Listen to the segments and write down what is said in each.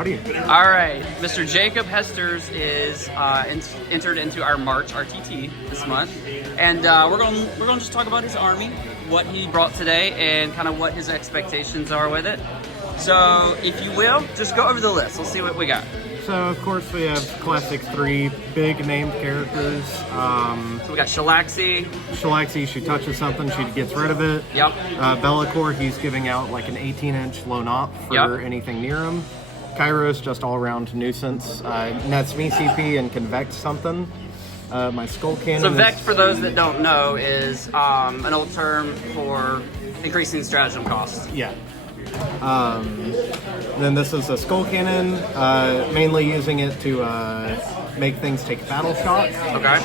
Howdy. All right, Mr. Jacob Hesters is entered into our March RTT this month, and we're going to just talk about his army, what he brought today, and kind of what his expectations are with it. So, if you will, just go over the list. We'll see what we got. So, of course, we have classic 3 big named characters. So we got Shalaxi. Shalaxi, she touches something, she gets rid of it. Yep. Bellicor, he's giving out like an 18-inch lone op for anything near him. Kairos, just all-around nuisance. Nets me CP and convect something. My skull cannon. So Vect, for those that don't know, is an old term for increasing stratagem cost. Yeah. Then this is a skull cannon, mainly using it to make things take battle shots. Okay.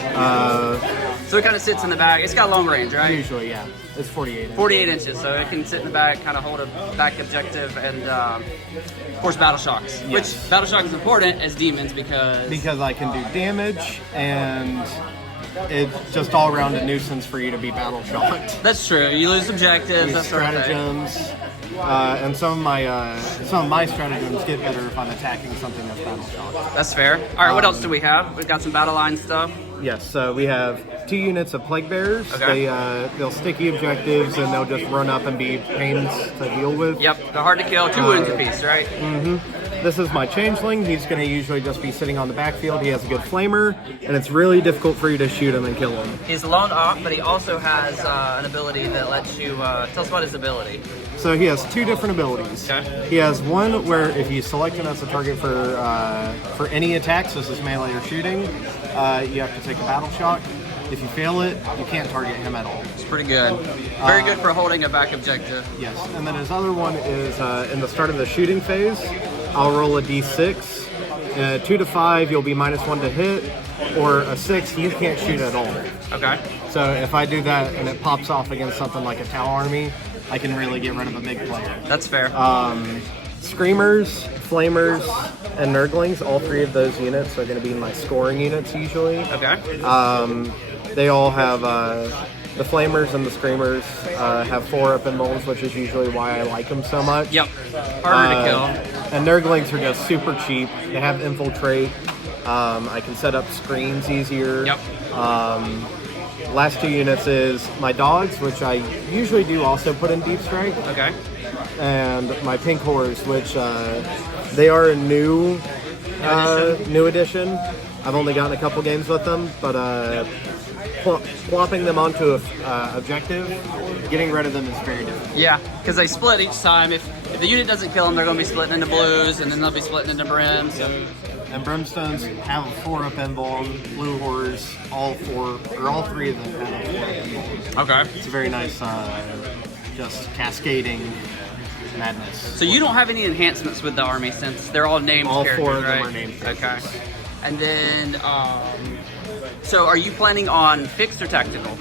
So it kind of sits in the back. It's got long range, right? Usually, yeah. It's 48 inches. 48 inches, so it can sit in the back, kind of hold a back objective, and of course battle shocks. Yes. Which battle shock is important as demons because I can do damage, and it's just all around a nuisance for you to be battle shocked. That's true. You lose objectives, that sort of thing. Stratagems. And some of my stratagems get better if I'm attacking something that's battle shocked. That's fair. All right, what else do we have? We've got some battle line stuff. Yes, so we have 2 units of plague bearers. Okay. They'll sticky objectives and they'll just run up and be pains to deal with. Yep, they're hard to kill. 2 wounds apiece, right? Mm-hmm. This is my changeling. He's going to usually just be sitting on the backfield. He has a good flamer, and it's really difficult for you to shoot him and kill him. He's a lone op, but he also has an ability that lets you tell us about his ability. So he has 2 different abilities. Okay. He has one where if you select him as a target for any attacks, this is melee or shooting, you have to take a battle shock. If you fail it, you can't target him at all. It's pretty good. Very good for holding a back objective. Yes, and then his other one is in the start of the shooting phase, I'll roll a d6. 2 to 5, you'll be -1 to hit, or a 6, you can't shoot at all. Okay. So if I do that and it pops off against something like a Tau army, I can really get rid of a big player. That's fair. Screamers, Flamers, and Nurglings, all 3 of those units are going to be my scoring units usually. Okay. They all have, the Flamers and the Screamers have 4-up invulns, which is usually why I like them so much. Yep. Harder to kill. And Nurglings are just super cheap. They have infiltrate. I can set up screens easier. Yep. Last 2 units is my dogs, which I usually do also put in deep strike. Okay. And my pink horse, which they are a new edition. I've only gotten a couple games with them, but plopping them onto a objective, getting rid of them is very difficult. Yeah, because they split each time. If the unit doesn't kill them, they're going to be splitting into blues, and then they'll be splitting into brims. Yep. And Brimstones have a 4-up invuln, blue horrors, all 3 of them have a 4-up invuln. Okay. It's a very nice, just cascading madness. So you don't have any enhancements with the army since they're all named all characters, 4 of them right? are named characters. Okay. And then, so are you planning on fixed or tactical?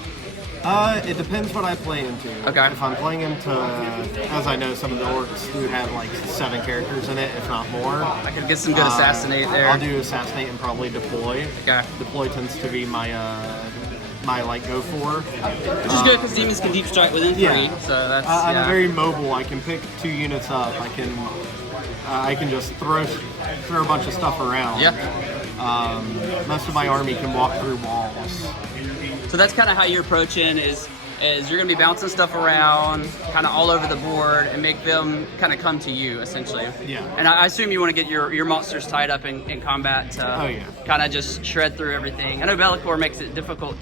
It depends what I play into. Okay. If I'm playing into, as I know, some of the orcs do have like 7 characters in it, if not more. I could get some good assassinate there. I'll do assassinate and probably deploy. Okay. Deploy tends to be my like go for. Which is good because demons can deep strike within 3. So that's. I'm very mobile. I can pick 2 units up. I can just throw a bunch of stuff around. Yep. Most of my army can walk through walls. So that's kind of how you're approaching is you're going to be bouncing stuff around kind of all over the board and make them kind of come to you, essentially. Yeah. And I assume you want to get your monsters tied up in combat to kind of just shred through everything. I know Bellicor makes it difficult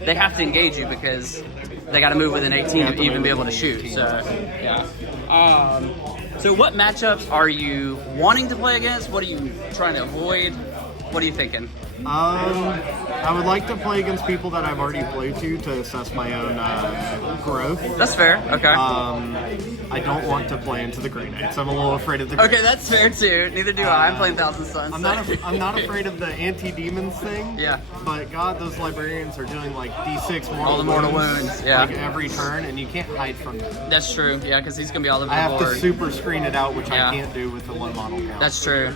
they have to engage you because they got to move within 18 to even be able to shoot. So, yeah. So what matchups are you wanting to play against? What are you trying to avoid? What are you thinking? I would like to play against people that I've already played to assess my own growth. That's fair. Okay. I don't want to play into the Grey Knights. I'm a little afraid of the Grey Okay, that's fair too. Neither do I. I'm playing Thousand Suns. I'm not afraid of the anti-demons thing. Yeah. But God, those librarians are doing like D6 all the mortal wounds. Yeah. Like every turn, and you can't hide from them. That's true. Yeah, because he's gonna be all over I the board. have to super screen it out, which I can't do with the 1 model count. That's true.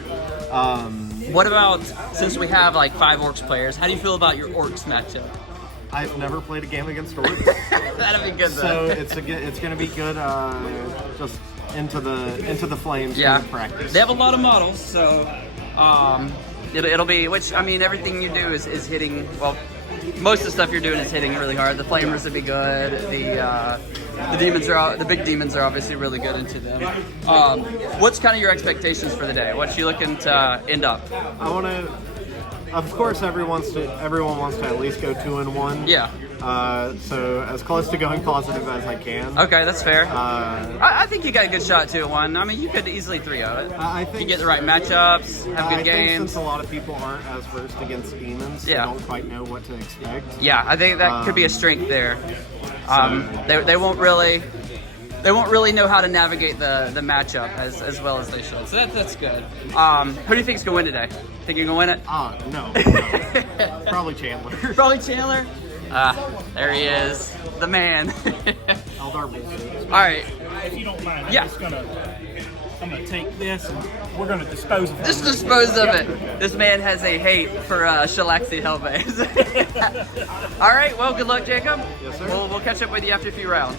What about, since we have like 5 orcs players, how do you feel about your orcs matchup? I've never played a game against orcs. That'd be good though. So it's going to be good just into the flames Yeah, in practice. they have a lot of models, so it'll be. Which I mean, everything you do is hitting. Well, most of the stuff you're doing is hitting really hard. The flamers would be good. The demons the big demons are obviously really good into them. What's kind of your expectations for the day? What you looking to end up? I want to. Of course, everyone wants to at least go 2-1. Yeah. So as close to going positive as I can. Okay, that's fair. I think you got a good shot 2-1. I mean, you could easily 3-0 it. I think you get the right matchups, have good I games. think since a lot of people aren't as versed against demons, they don't quite know what to expect. Yeah, I think that could be a strength there. They won't really know how to navigate the matchup as well as they should. So that's good. Who do you think's gonna win today? Think you're gonna win it? No. Probably Chandler. Probably Chandler. There he is, the man. Eldar bullshit. All right. If you don't mind, Yeah. I'm gonna take this and we're gonna dispose of it. Just dispose of it. This man has a hate for Shalaxi Hellbase. All right. Well, good luck, Jacob. Yes, sir. We'll catch up with you after a few rounds.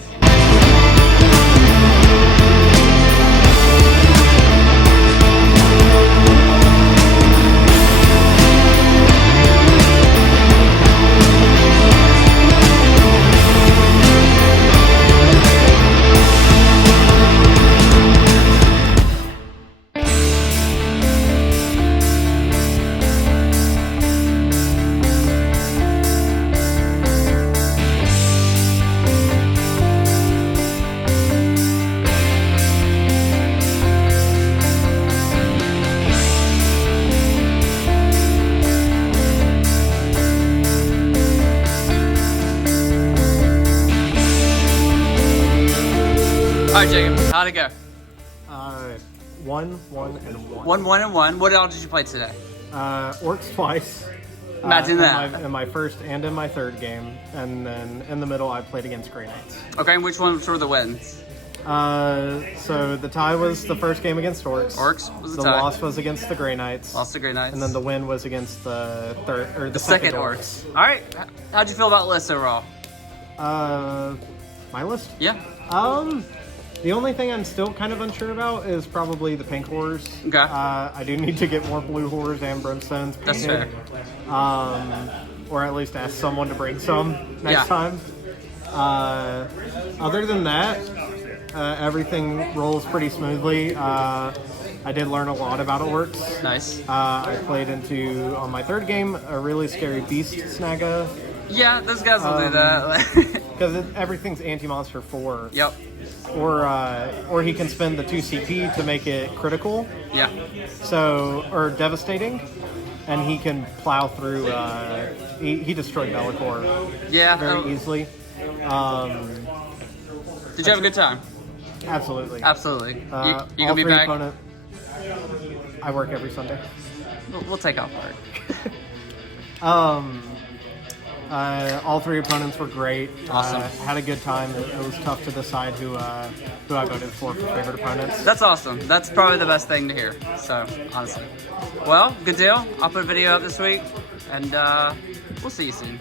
All right, Jacob. How'd it go? 1-1-1. 1-1-1. What all did you play today? Orcs twice. Imagine that. In my first and in my third game, and then in the middle I played against Grey Knights. Okay, and which ones were the wins? So the tie was the first game against Orcs. Orcs was the The tie. loss was against the Grey Knights. Lost to Grey Knights. And then the win was against the second Orcs. All right. How'd you feel about lists overall? My list? Yeah. The only thing I'm still kind of unsure about is probably the pink horrors. Okay. I do need to get more blue horrors and brimstones That's painted. fair. Or at least ask someone to bring some next Yeah. time. Other than that, everything rolls pretty smoothly. I did learn a lot about orcs. Nice. I played into, on my third game, a really scary beast snagga. Yeah, those guys will do that. Because everything's anti-monster 4. Yep. Or he can spend the 2 CP to make it critical. Yeah. So, or devastating. And he can plow through, he destroyed Bellicor Yeah. very easily. Did you have a good time? Absolutely. Absolutely. You All gonna be three back? opponent, I work every Sunday. We'll take off work. All three opponents were great. Awesome. Had a good time. It was tough to decide who I voted for favorite opponents. That's awesome. That's probably the best thing to hear. So, honestly. Well, good deal. I'll put a video up this week, and we'll see you soon.